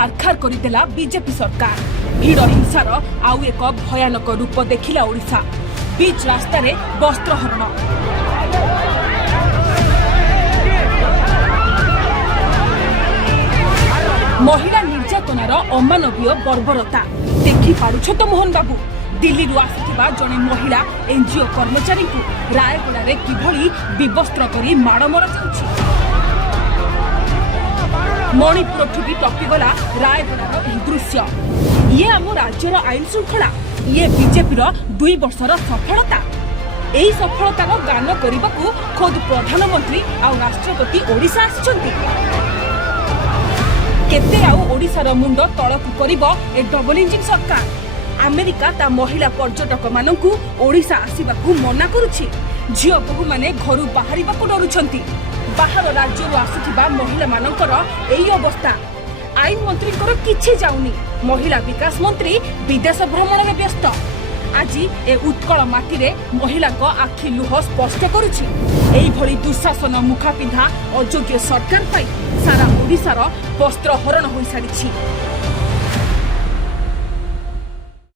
छारखार करदेला BJP सरकार। भिड़ हिंसार आउ एक भयानक रूप देखिला ओडिशा। बीच रास्ता रे वस्त्र हरण, महिला निर्यातनार अमानवीय बर्बरता देखि पारुछ तो मोहन बाबू। दिल्ली आसिथिबा जणे महिला एनजीओ कर्मचारी को रायगड़ा रे किभली विवस्त्र करी माड़ मरा जाउछि। मणिपुर भी टपिगला रायगड़ार यह दृश्य। ये आम राज्यर आईन श्रृंखला, ये बीजेपी 2 वर्षर सफलता। यही सफलतार गान करने को खुद प्रधानमंत्री आ राष्ट्रपति ओडिशा आसिछन्ति। केते आउ ओडिशार मुंड तळकु करिबो ए डबल इंजिन सरकार। अमेरिका ता महिला पर्यटक मानकु ओडिशा आसीबाकू मना करुछि। झियो बहु माने घरु बाहरिबाकू डरुछन्ति। बाहर राज्यरु आसुथिबा महिला मानकर एई अवस्था। आईन मंत्री किछि जाउनी। महिला विकास मंत्री विदेश भ्रमण में व्यस्त। आज ए उत्कल माटी रे महिला आखि लुह स्पष्ट करुछि। एई भली दुशासन मुखा पिंधा अयोग्य सरकार पाई सारा ओडिशार वस्त्र हरण होई सारिछि।